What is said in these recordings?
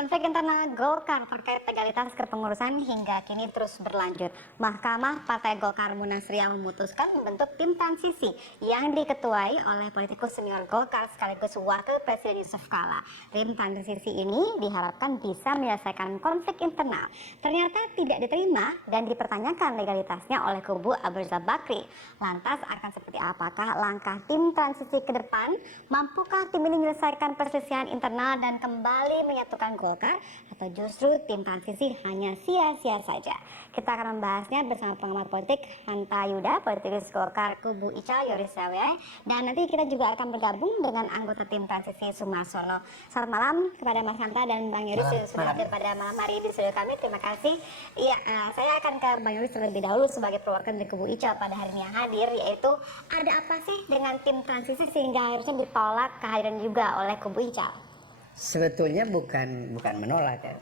Konflik internal Golkar terkait legalitas kepengurusan hingga kini terus berlanjut. Mahkamah Partai Golkar Munasria memutuskan membentuk tim transisi yang diketuai oleh politikus senior Golkar sekaligus Wakil Presiden Yusuf Kala. Tim transisi ini diharapkan bisa menyelesaikan konflik internal. Ternyata tidak diterima dan dipertanyakan legalitasnya oleh kubu Abu Rizal Bakri. Lantas akan seperti apakah langkah tim transisi ke depan? Mampukah tim ini menyelesaikan perselisihan internal dan kembali menyatukan Golkar, atau justru tim transisi hanya sia-sia saja? Kita akan membahasnya bersama pengamat politik Hanta Yuda, politikus Golkar kubu Ical Yoris Rawe, dan nanti kita juga akan bergabung dengan anggota tim transisi Sumarsono. Selamat malam kepada Mas Hanta dan Bang Yoris yang sudah hadir pada malam hari di studio kami. Terima kasih. Iya, saya akan ke Bang Yoris terlebih dahulu sebagai perwakilan dari kubu Ical pada hari ini yang hadir, yaitu ada apa sih dengan tim transisi sehingga harusnya ditolak kehadiran juga oleh kubu Ical? Sebetulnya bukan menolak ya.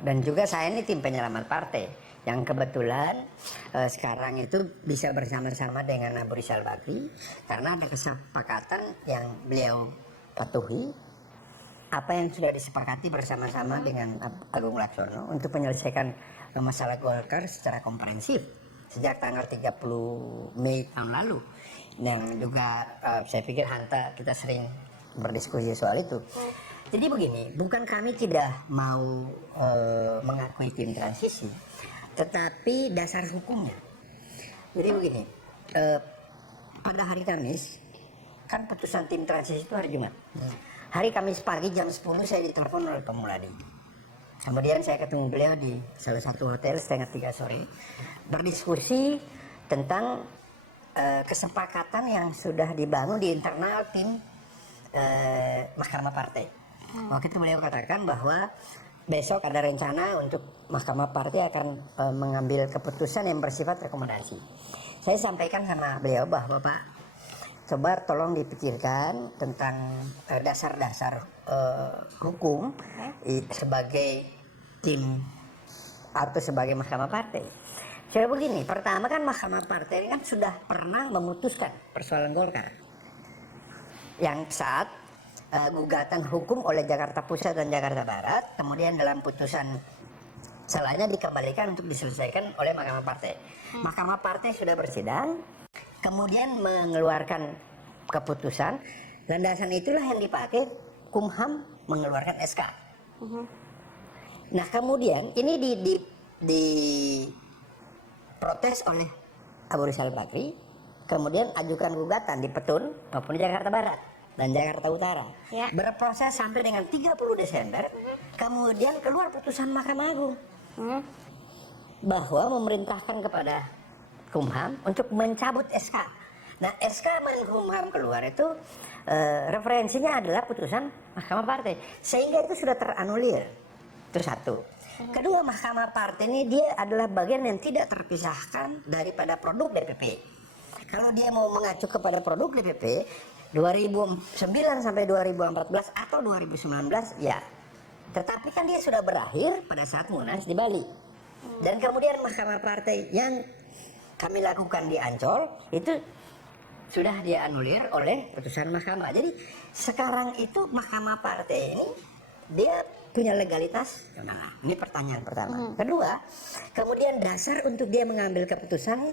Dan juga saya ini tim penyelamat partai yang kebetulan sekarang itu bisa bersama-sama dengan Abu Rizal Bakri karena ada kesepakatan yang beliau patuhi apa yang sudah disepakati bersama-sama dengan Agung Laksono untuk menyelesaikan masalah Golkar secara komprehensif sejak tanggal 30 Mei tahun lalu. Yang juga saya pikir Hanta kita sering berdiskusi soal itu. Jadi begini, bukan kami tidak mau mengakui tim transisi, tetapi dasar hukumnya. Jadi begini, pada hari Kamis kan putusan tim transisi itu hari Jumat. Hari Kamis pagi jam 10 saya ditelepon oleh Pak Muladi. Kemudian saya ketemu beliau di salah satu hotel setengah 3 sore, berdiskusi tentang kesepakatan yang sudah dibangun di internal tim Mahkamah Partai. Waktu itu beliau katakan bahwa besok ada rencana untuk Mahkamah Partai akan mengambil keputusan yang bersifat rekomendasi. Saya sampaikan sama beliau bahwa Pak, coba tolong dipikirkan tentang dasar-dasar hukum sebagai tim atau sebagai Mahkamah Partai. Saya begini, pertama kan Mahkamah Partai ini kan sudah pernah memutuskan persoalan Golkar yang saat gugatan hukum oleh Jakarta Pusat dan Jakarta Barat, kemudian dalam putusan salahnya dikembalikan untuk diselesaikan oleh Mahkamah Partai. Mahkamah Partai sudah bersidang, kemudian mengeluarkan keputusan, landasan itulah yang dipakai Kumham mengeluarkan SK. Nah kemudian ini diprotes oleh Abu Rizal Bakri, kemudian ajukan gugatan di Petun maupun di Jakarta Barat dan Jakarta Utara. Berproses sampai dengan 30 Desember, kemudian keluar putusan Mahkamah Agung bahwa memerintahkan kepada Kumham untuk mencabut SK. Nah SK Menkumham keluar itu referensinya adalah putusan Mahkamah Partai, sehingga itu sudah teranulir. Itu satu. Kedua, Mahkamah Partai ini dia adalah bagian yang tidak terpisahkan daripada produk DPP. Kalau dia mau mengacu kepada produk DPP 2009 sampai 2014 atau 2019 ya. Tetapi kan dia sudah berakhir pada saat Munas di Bali. Dan kemudian Mahkamah Partai yang kami lakukan di Ancol itu sudah dianulir oleh putusan Mahkamah. Jadi sekarang itu Mahkamah Partai ini dia punya legalitas. Nah, ini pertanyaan pertama. Kedua, kemudian dasar untuk dia mengambil keputusan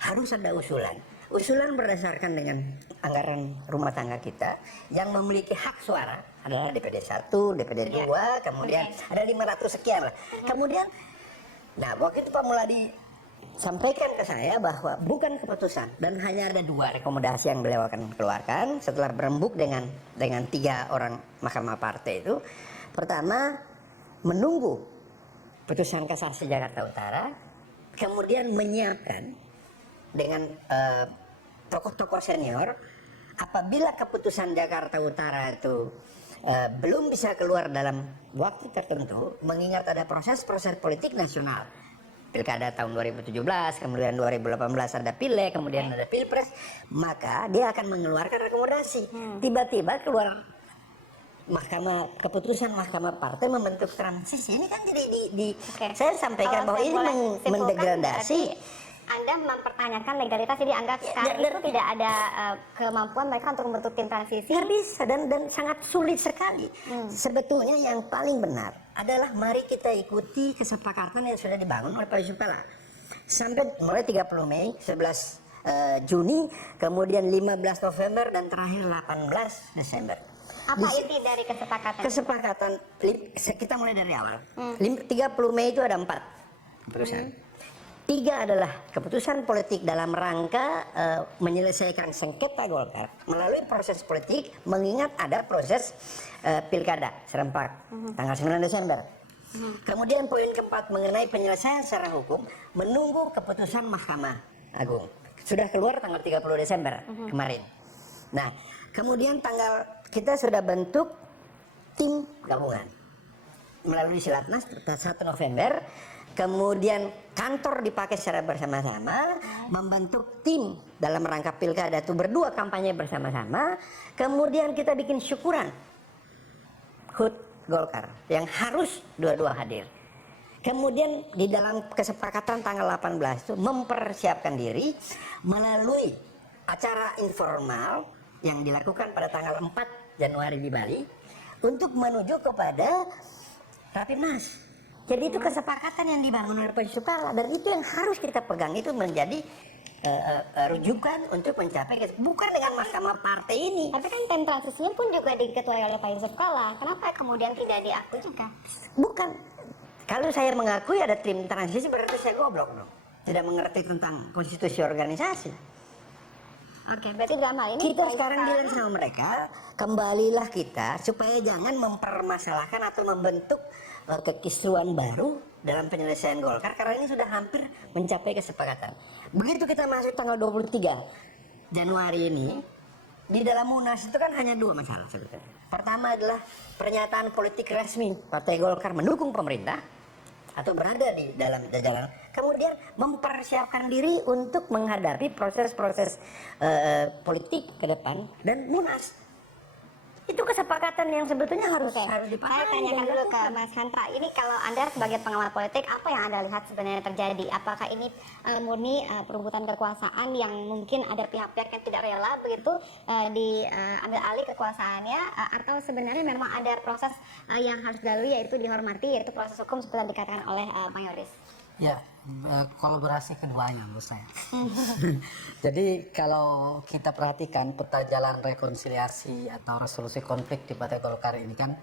harus ada usulan. Usulan berdasarkan dengan anggaran rumah tangga kita yang memiliki hak suara adalah DPD 1, DPD 2, kemudian ada 500 sekian lah. Kemudian, nah waktu itu Pak Muladi sampaikan ke saya bahwa bukan keputusan dan hanya ada 2 rekomendasi yang beliau akan keluarkan setelah berembuk dengan 3 orang Mahkamah Partai itu. Pertama, menunggu putusan kasasi Jakarta Utara, kemudian menyiapkan dengan tokoh-tokoh senior apabila keputusan Jakarta Utara itu belum bisa keluar dalam waktu tertentu, mengingat ada proses-proses politik nasional pilkada tahun 2017, kemudian 2018 ada pileg, kemudian ada pilpres, maka dia akan mengeluarkan rekomendasi. Tiba-tiba keluar keputusan Mahkamah Partai membentuk transisi. Ini kan jadi saya sampaikan bahwa ini mendegradasi. Anda mempertanyakan legalitas, jadi anggap sekarang itu tidak ada kemampuan mereka untuk membentuk tim transisi. Nggak bisa dan sangat sulit sekali. Sebetulnya yang paling benar adalah mari kita ikuti kesepakatan yang sudah dibangun oleh Pak Yusuf Kalla. Sampai mulai 30 Mei, 11 Juni, kemudian 15 November dan terakhir 18 Desember. Apa inti dari kesepakatan? Kesepakatan kita mulai dari awal. 30 Mei itu ada 4 keputusan. 3 adalah keputusan politik dalam rangka menyelesaikan sengketa Golkar melalui proses politik, mengingat ada proses pilkada serentak tanggal 9 Desember. Kemudian poin keempat mengenai penyelesaian secara hukum, menunggu keputusan Mahkamah Agung. Sudah keluar tanggal 30 Desember kemarin. Nah, kemudian kita sudah bentuk tim gabungan melalui Silatnas 1 November. Kemudian kantor dipakai secara bersama-sama, membentuk tim dalam rangka pilkada itu berdua kampanye bersama-sama. Kemudian kita bikin syukuran HUT Golkar yang harus dua-dua hadir. Kemudian di dalam kesepakatan tanggal 18 itu mempersiapkan diri melalui acara informal yang dilakukan pada tanggal 4 Januari di Bali untuk menuju kepada Rapimnas. Jadi itu kesepakatan yang dibangun oleh Pak Yusuf Kalla dan itu yang harus kita pegang, itu menjadi rujukan untuk mencapai, bukan dengan Mahkamah Partai ini. Tapi kan tim transisinya pun juga diketuai oleh Pak Yusuf Kalla. Kenapa kemudian tidak diakui juga? Bukan. Kalau saya mengakui ada tim transisi berarti saya goblok dong. Tidak mengerti tentang konstitusi organisasi. Oke, berarti dalam hal ini Kita sekarang bilang sama mereka, kembalilah kita supaya jangan mempermasalahkan atau membentuk kekisruan baru dalam penyelesaian Golkar, karena ini sudah hampir mencapai kesepakatan. Begitu kita masuk tanggal 23 Januari ini, di dalam Munas itu kan hanya 2 masalah sebetulnya. Pertama adalah pernyataan politik resmi Partai Golkar mendukung pemerintah atau berada di dalam jajaran. Kemudian mempersiapkan diri untuk menghadapi proses-proses politik ke depan dan Munas. Itu kesepakatan yang sebetulnya harus dipahami. Saya tanyakan dulu ke Mas Hendra, ini kalau Anda sebagai pengamat politik, apa yang Anda lihat sebenarnya terjadi? Apakah ini murni perebutan kekuasaan yang mungkin ada pihak-pihak yang tidak rela begitu diambil alih kekuasaannya, atau sebenarnya memang ada proses yang harus dilalui, yaitu dihormati, yaitu proses hukum seperti yang dikatakan oleh Bang Yoris? Ya, kolaborasi keduanya menurut saya. Jadi kalau kita perhatikan peta jalan rekonsiliasi atau resolusi konflik di Partai Golkar ini kan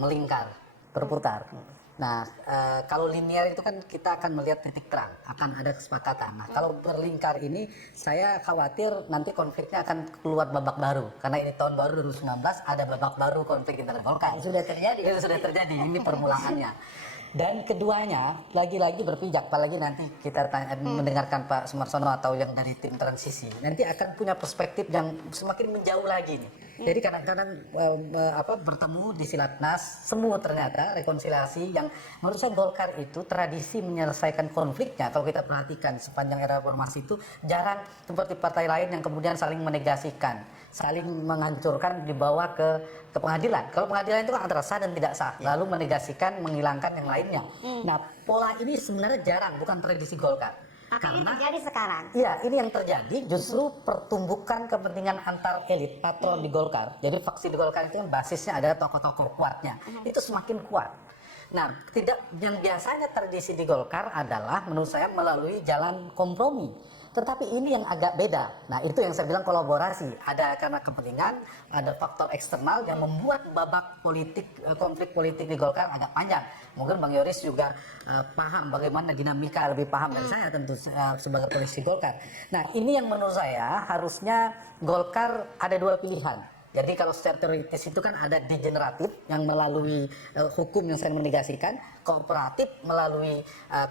melingkar, berputar. Nah, kalau linear itu kan kita akan melihat titik terang, akan ada kesepakatan. Nah, kalau berlingkar ini saya khawatir nanti konfliknya akan keluar babak baru. Karena ini tahun baru 2019, ada babak baru konflik internal Golkar. Sudah terjadi. Itu sudah terjadi, ini permulaannya. Dan keduanya lagi-lagi berpijak, apalagi nanti kita mendengarkan Pak Sumarsono atau yang dari tim transisi, nanti akan punya perspektif yang semakin menjauh lagi nih. Jadi kadang-kadang bertemu di Silatnas, semua ternyata rekonsiliasi yang menurut saya Golkar itu tradisi menyelesaikan konfliknya. Kalau kita perhatikan sepanjang era reformasi itu jarang seperti partai lain yang kemudian saling menegasikan, saling menghancurkan, dibawa ke pengadilan. Kalau pengadilan itu kan antara sah dan tidak sah, lalu menegasikan, menghilangkan yang lainnya. Nah, pola ini sebenarnya jarang, bukan tradisi Golkar. Tapi ini terjadi sekarang. Iya, ini yang terjadi justru pertumbukan kepentingan antar elit patron di Golkar. Jadi faksi di Golkar itu yang basisnya adalah tokoh-tokoh kuatnya. Itu semakin kuat. Nah, yang biasanya tradisi di Golkar adalah menurut saya melalui jalan kompromi. Tetapi ini yang agak beda. Nah, itu yang saya bilang kolaborasi. Ada karena kepentingan, ada faktor eksternal yang membuat babak politik, konflik politik di Golkar agak panjang. Mungkin Bang Yoris juga paham bagaimana dinamika, lebih paham dari saya tentu sebagai politisi Golkar. Nah, ini yang menurut saya harusnya Golkar ada 2 pilihan. Jadi kalau secara teoritis itu kan ada degeneratif yang melalui hukum yang sering menegasikan, kooperatif melalui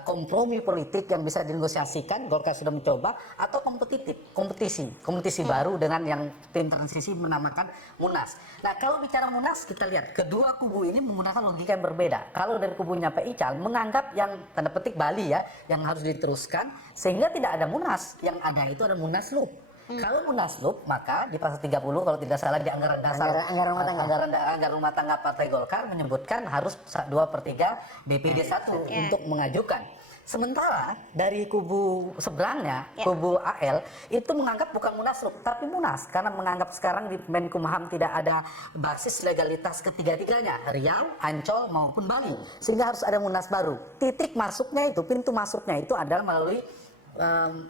kompromi politik yang bisa dinegosiasikan, Golkar sudah mencoba, atau kompetisi baru dengan yang tim transisi menamakan Munas. Nah kalau bicara Munas, kita lihat kedua kubu ini menggunakan logika yang berbeda. Kalau dari kubunya Pak Ical menganggap yang tanda petik Bali ya, yang harus diteruskan, sehingga tidak ada Munas, yang ada itu ada Munaslup. Kalau Munaslup, maka di pasal 30 kalau tidak salah di anggaran dasar anggaran rumah tangga Partai Golkar menyebutkan harus 2/3 BPD 1 untuk mengajukan. Sementara dari kubu seberangnya, kubu AL itu menganggap bukan Munaslup tapi Munas, karena menganggap sekarang di Menkumham tidak ada basis legalitas ketiga-tiganya, Riau, Ancol maupun Bali, sehingga harus ada Munas baru. Titik masuknya itu, pintu masuknya itu adalah melalui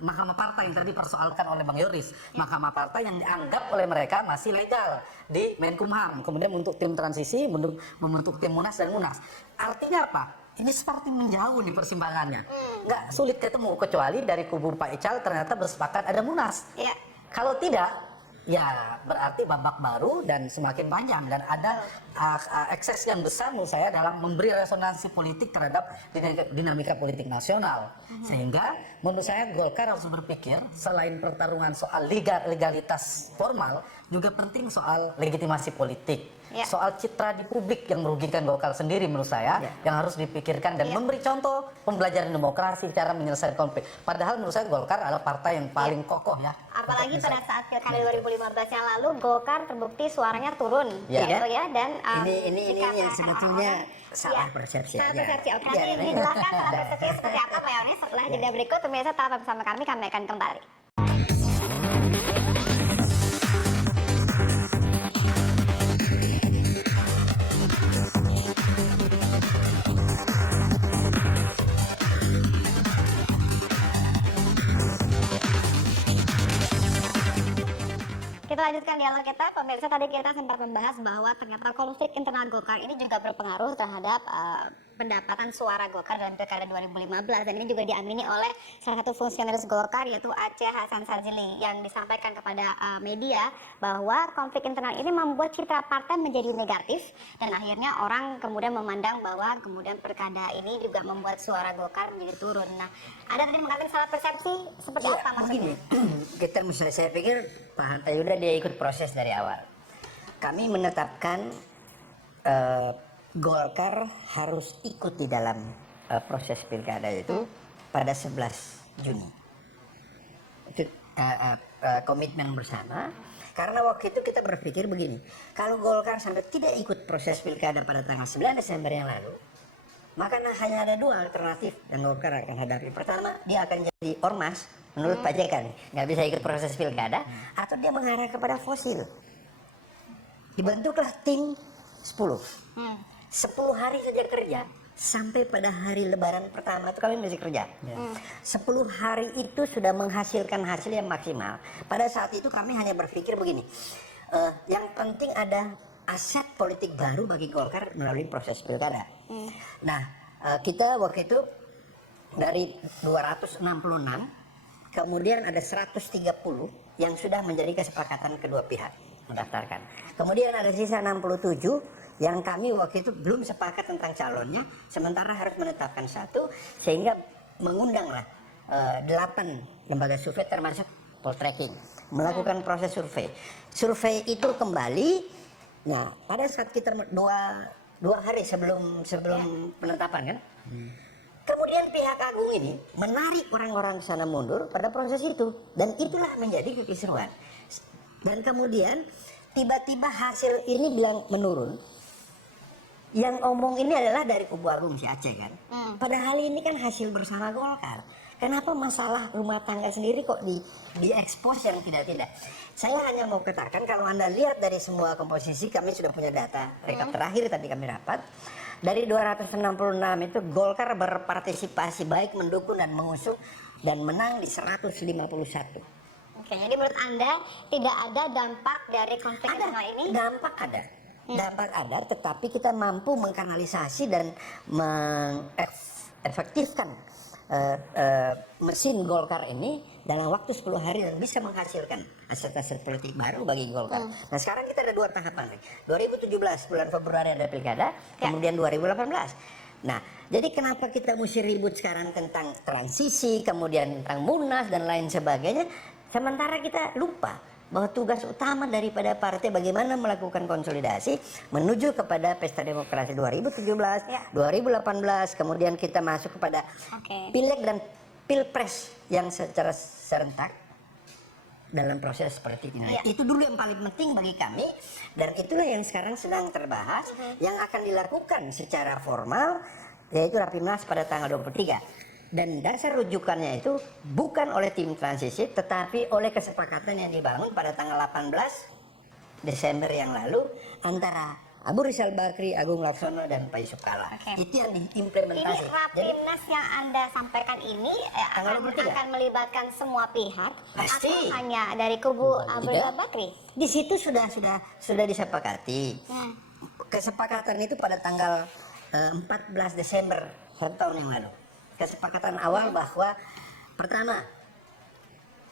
Mahkamah Partai yang tadi dipersoalkan oleh Bang Yoris. Mahkamah Partai yang dianggap oleh mereka masih legal di Menkumham. Kemudian untuk tim transisi, membentuk tim Munas dan Munas. Artinya apa? Ini seperti menjauh nih persimpangannya. Nggak sulit ketemu, kecuali dari kubu Pak Ical ternyata bersepakat ada Munas. Kalau tidak, ya berarti babak baru dan semakin panjang, dan ada ekses yang besar menurut saya dalam memberi resonansi politik terhadap dinamika politik nasional. Sehingga menurut saya Golkar harus berpikir selain pertarungan soal legalitas formal, juga penting soal legitimasi politik. Soal citra di publik yang merugikan Golkar sendiri menurut saya yang harus dipikirkan dan memberi contoh pembelajaran demokrasi cara menyelesaikan konflik. Padahal menurut saya Golkar adalah partai yang paling kokoh ya. Apalagi pada saat pilkada 2015 yang lalu Golkar terbukti suaranya turun gitu ya, dan ini yang sebetulnya salah persepsi salah aja. persepsi. Oke, nanti dijelaskan salah persepsi seperti apa Pak Yonis setelah jeda berikut. Pemirsa tetap bersama kami akan kembali. Kita lanjutkan dialog kita, pemirsa. Tadi kita sempat membahas bahwa ternyata konflik internal Golkar ini juga berpengaruh terhadap pendapatan suara Golkar dalam pilkada 2015, dan ini juga diamini oleh salah satu fungsionaris Golkar yaitu Aceh Hasan Sadzili yang disampaikan kepada media bahwa konflik internal ini membuat citra partai menjadi negatif, dan akhirnya orang kemudian memandang bahwa kemudian pilkada ini juga membuat suara Golkar menjadi turun. Nah, ada tadi mengatakan salah persepsi seperti apa maksudnya? Kita saya pikir Pak Hanta Yuda dia ikut proses dari awal. Kami menetapkan Golkar harus ikut di dalam proses pilkada itu pada 11 Juni. Itu komitmen bersama. Karena waktu itu kita berpikir begini, kalau Golkar sampai tidak ikut proses pilkada pada tanggal 9 Desember yang lalu, maka hanya ada dua alternatif yang Golkar akan hadapi. Pertama, dia akan jadi ormas, menurut Pak JK, nggak bisa ikut proses pilkada, atau dia mengarah kepada fosil. Dibentuklah tim 10 hari saja kerja, sampai pada hari lebaran pertama itu kami masih kerja. 10 hari itu sudah menghasilkan hasil yang maksimal. Pada saat itu kami hanya berpikir begini, yang penting ada aset politik baru bagi Golkar melalui proses pilkada. Nah, kita waktu itu dari 266, kemudian ada 130 yang sudah menjadi kesepakatan kedua pihak mendaftarkan. Kemudian ada sisa 67 yang kami waktu itu belum sepakat tentang calonnya, sementara harus menetapkan satu, sehingga mengundanglah 8 lembaga survei termasuk Poltreking melakukan proses survei. Survei itu kembali. Nah, pada saat kita dua hari sebelum penetapan kan, kemudian pihak agung ini menarik orang-orang sana mundur pada proses itu, dan itulah menjadi kekisruan. Dan kemudian tiba-tiba hasil ini bilang menurun. Yang omong ini adalah dari kubu agung si Aceh kan. Padahal ini kan hasil bersama Golkar. Kenapa masalah rumah tangga sendiri kok diekspos yang tidak-tidak? Saya hanya mau katakan, kalau Anda lihat dari semua komposisi, kami sudah punya data rekap terakhir tadi kami rapat. Dari 266 itu Golkar berpartisipasi baik mendukung dan mengusung dan menang di 151. Oke, jadi menurut Anda tidak ada dampak dari konflik internal ini? Dampak ada. Dampak ada, tetapi kita mampu mengkanalisasi dan mengefektifkan mesin Golkar ini dalam waktu 10 hari dan bisa menghasilkan aset-aset politik baru bagi Golkar. Nah sekarang kita ada 2 tahapan nih. 2017 bulan Februari ada pilkada, kemudian 2018. Nah, jadi kenapa kita mesti ribut sekarang tentang transisi, kemudian tentang Munas dan lain sebagainya, sementara kita lupa bahwa tugas utama daripada partai bagaimana melakukan konsolidasi menuju kepada pesta demokrasi 2017, 2018, kemudian kita masuk kepada pileg dan pilpres yang secara serentak dalam proses seperti ini. Itu dulu yang paling penting bagi kami, dan itulah yang sekarang sedang terbahas yang akan dilakukan secara formal, yaitu Rapimnas pada tanggal 23. Dan dasar rujukannya itu bukan oleh tim transisi, tetapi oleh kesepakatan yang dibangun pada tanggal 18 Desember yang lalu antara Abu Rizal Bakri, Agung Laksono, dan Pak Yusuf Kalla. Itu yang diimplementasi. Ini Rapimnas yang Anda sampaikan ini akan melibatkan semua pihak, pasti, atau hanya dari kubu Abu Rizal Bakri? Di situ sudah disepakati. Kesepakatan itu pada tanggal 14 Desember 1 tahun yang lalu. Kesepakatan awal bahwa pertama,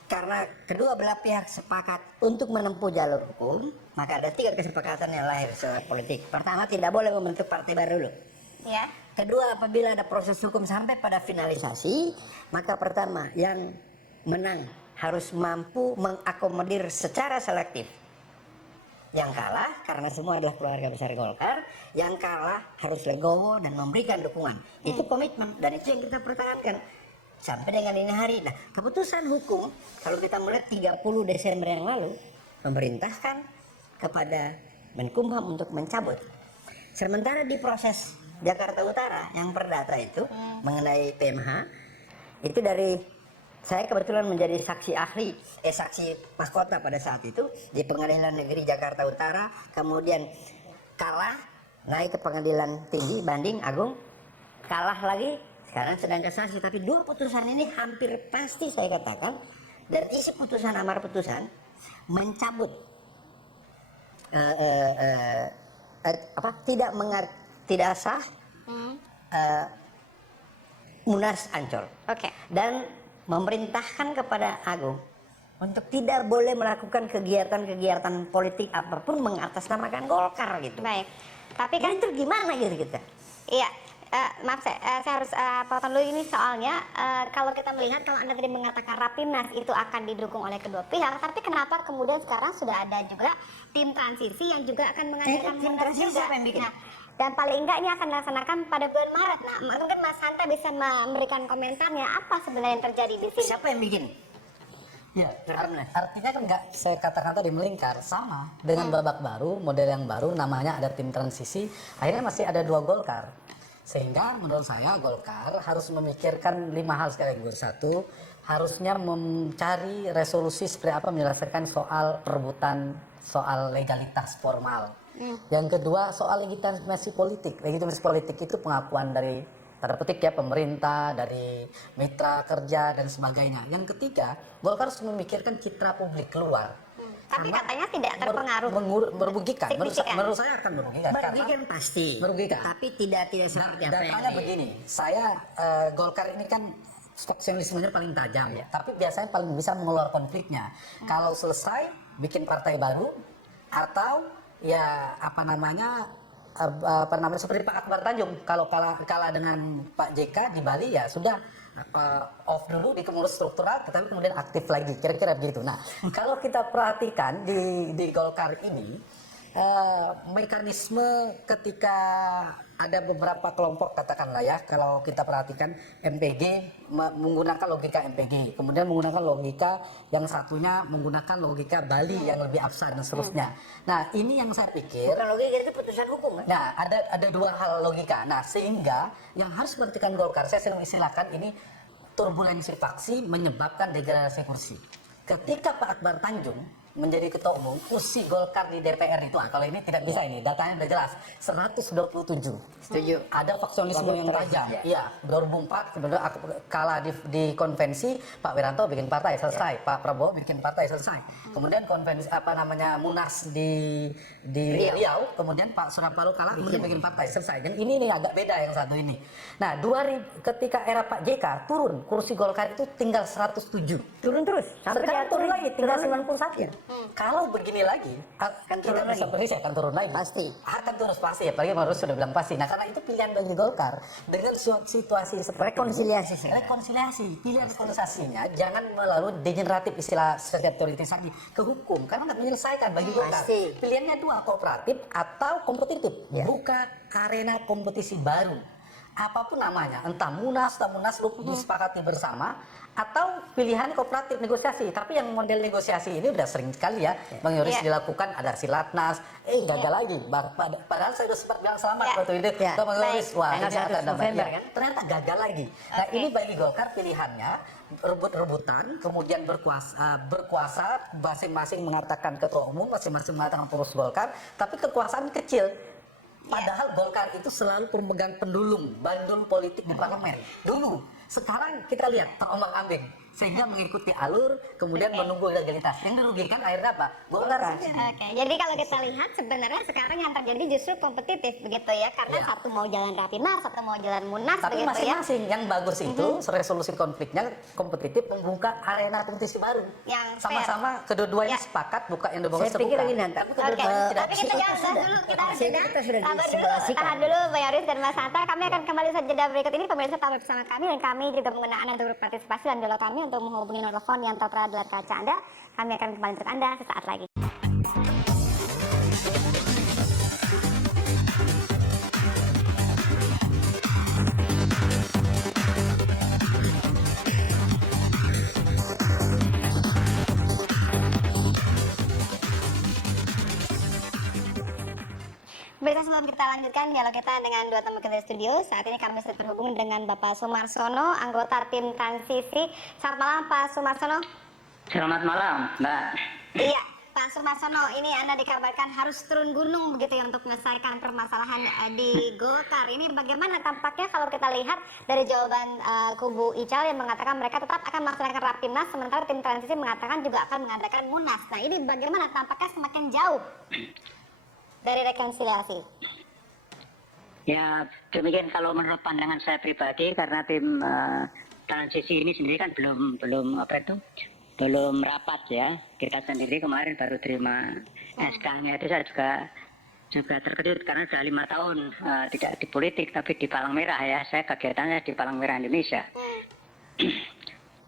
karena kedua belah pihak sepakat untuk menempuh jalur hukum, maka ada 3 kesepakatan yang lahir secara politik. Pertama, tidak boleh membentuk partai baru dulu. Ya. Kedua, apabila ada proses hukum sampai pada finalisasi, maka pertama, yang menang harus mampu mengakomodir secara selektif. Yang kalah, karena semua adalah keluarga besar Golkar, yang kalah harus legowo dan memberikan dukungan. Itu komitmen, dan itu yang kita pertahankan sampai dengan ini hari. Nah, keputusan hukum, kalau kita melihat 30 Desember yang lalu, memerintahkan kepada Menkumham untuk mencabut. Sementara di proses Jakarta Utara, yang perdata itu, mengenai PMH, itu dari saya kebetulan menjadi saksi ahli, saksi mahkota pada saat itu di Pengadilan Negeri Jakarta Utara, kemudian kalah, naik ke Pengadilan Tinggi Banding Agung, kalah lagi, sekarang sedang kasasi. Tapi 2 putusan ini hampir pasti saya katakan, dan isi putusan amar putusan mencabut tidak sah Munas Ancol. Dan memerintahkan kepada Agung untuk tidak boleh melakukan kegiatan-kegiatan politik apapun mengatasnamakan Golkar gitu. Baik. Tapi kan itu gimana gitu kita? Iya, maaf saya harus potong dulu ini soalnya kalau kita melihat, kalau Anda tadi mengatakan Rapimnas itu akan didukung oleh kedua pihak, tapi kenapa kemudian sekarang sudah ada juga tim transisi yang juga akan mengadakan tim transisi siapa yang bikin? Dan paling enggak ini akan dilaksanakan pada bulan Maret. Nah, mungkin Mas Hanta bisa memberikan komentarnya apa sebenarnya yang terjadi di sini. Siapa yang bikin? Ya, artinya kan nggak, saya kata-kata di melingkar sama dengan babak baru, model yang baru, namanya ada tim transisi, akhirnya masih ada 2 Golkar. Sehingga menurut saya Golkar harus memikirkan 5 hal sekaligus. 1, harusnya mencari resolusi seperti apa menyelesaikan soal perebutan soal legalitas formal. Yang kedua, soal legitimasi politik. Legitimasi politik itu pengakuan dari tanda petik ya pemerintah, dari mitra kerja dan sebagainya. Yang ketiga, Golkar harus memikirkan citra publik keluar. Tapi katanya tidak terpengaruh. Merugikan. Menurut saya akan merugikan. Merugikan pasti. Merugikan. Tapi tidak seperti apa yang Datanya begini, saya Golkar ini kan faksionalismenya paling tajam ya. Tapi biasanya paling bisa mengeluarkan konfliknya. Kalau selesai bikin partai baru atau ya seperti Pak Akbar Tanjung, kalau kalah dengan Pak JK di Bali ya sudah off dulu di pengurus struktural, tetapi kemudian aktif lagi, kira-kira begitu. Nah, kalau kita perhatikan di Golkar ini mekanisme ketika ada beberapa kelompok, katakanlah ya, kalau kita perhatikan MPG menggunakan logika MPG, kemudian menggunakan logika yang satunya menggunakan logika Bali yang lebih abstrak dan seterusnya. Nah, ini yang saya pikir bukan logika, itu putusan hukum kan? Nah, ada 2 hal logika. Nah, sehingga yang harus diperhatikan Golkar, saya sering istilahkan ini turbulensi faksi menyebabkan degradasi kursi. Ketika Pak Akbar Tanjung menjadi ketua umum, kursi Golkar di DPR itu, kalau ini tidak bisa ini, datanya udah jelas, 127. Setuju. Ada faksionalisme yang tajam. Ya. Iya, 2004 sebenarnya aku kalah di konvensi, Pak Wiranto bikin partai selesai, Pak Prabowo bikin partai selesai. Kemudian konvensi Munas di Riau, kemudian Pak Surya Paloh kalah, kemudian bikin partai selesai. Dan ini nih agak beda yang satu ini. Nah, ketika era Pak JK turun, kursi Golkar itu tinggal 107. Turun terus. Sampai Sekarang dia turun lagi, tinggal 91. Kalau begini lagi, Akan turun kita lagi. bisa prediksi akan turun lagi. Pasti. Akan turun pasti, apalagi Marus sudah bilang pasti. Nah, karena itu pilihan bagi Golkar dengan situasi seperti Rekonsiliasi ini, rekonsiliasi, pilihan rekonsiliasinya jangan melalui degeneratif istilah setiap teoritisasi ke hukum, karena nggak menyelesaikan bagi Golkar. Pasti. Pilihannya dua, kooperatif atau kompetitif, Ya. buka arena kompetisi baru. Apapun namanya, entah Munas atau Munaslup disepakati bersama, atau pilihan kooperatif negosiasi. Tapi yang model negosiasi ini udah sering sekali ya, Bang Yoris dilakukan, ada Silatnas, gagal lagi. Padahal saya udah sempat bilang selamat waktu itu, Ya. ke Bang Yoris, wah Tanggal ini 1 akan ada November, bagian. kan? Ternyata gagal lagi. Nah, ini bagi Golkar pilihannya rebut-rebutan, kemudian berkuasa, masing-masing mengatakan ketua umum, masing-masing mengatakan pengurus Golkar, tapi kekuasaan kecil. Padahal Golkar itu selalu pemegang pendulum, bandul politik di parlemen. Dulu, sekarang kita lihat terombang-ambing, sehingga mengikuti alur, kemudian menunggu legalitas. Yang dirugikan akhirnya apa? Golkar saja. Oke, jadi kalau kita lihat sebenarnya sekarang yang terjadi justru kompetitif begitu ya, karena Iya. satu mau jalan Rapimnas, satu mau jalan Munas Tapi begitu ya. masing-masing yang bagus itu resolusi konfliknya kompetitif, membuka arena kompetisi baru. Yang Sama-sama kedua-duanya Ya. sepakat buka yang bagus Saya pikir terbuka. ini nanti. Tapi Oke, kedua-duanya tidak. tapi kita jangan bahas dulu, kita harus jeda. Kita sudah Sabar dulu, disimulasikan. tahan dulu Mbak Yoris dan Mas Hanta. Kami akan kembali saja jeda berikut ini. Pemirsa tetap bersama kami dan kami juga menggunakan Anda untuk berpartisipasi dan dialog kami untuk menghubungi telepon yang tertera di layar kaca Anda. Kami akan kembali untuk Anda sesaat lagi. Berita sebelum kita lanjutkan dialog kita dengan dua tamu kita di studio. Saat ini kami sudah terhubung dengan Bapak Sumarsono, anggota tim transisi. Selamat malam Pak Sumarsono. Selamat malam, Mbak. Iya, Pak Sumarsono, ini Anda dikabarkan harus turun gunung begitu ya untuk menyelesaikan permasalahan di Golkar. Ini bagaimana tampaknya kalau kita lihat dari jawaban kubu Ical yang mengatakan mereka tetap akan melaksanakan Rapimnas, sementara tim transisi mengatakan juga akan mengadakan Munas. Nah, ini bagaimana tampaknya semakin jauh dari rekonsiliasi? Ya, demikian kalau menurut pandangan saya pribadi, karena tim transisi ini sendiri kan belum rapat ya. Kita sendiri kemarin baru terima SK-nya, itu saya juga terkejut karena sudah 5 tahun tidak di politik tapi di Palang Merah ya. Saya kegiatannya di Palang Merah Indonesia.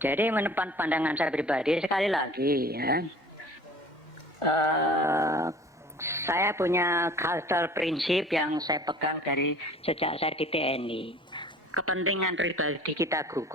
Jadi menurut pandangan saya pribadi, sekali lagi ya, saya punya culture prinsip yang saya pegang dari sejak saya di TNI. Kepentingan pribadi kita gugur.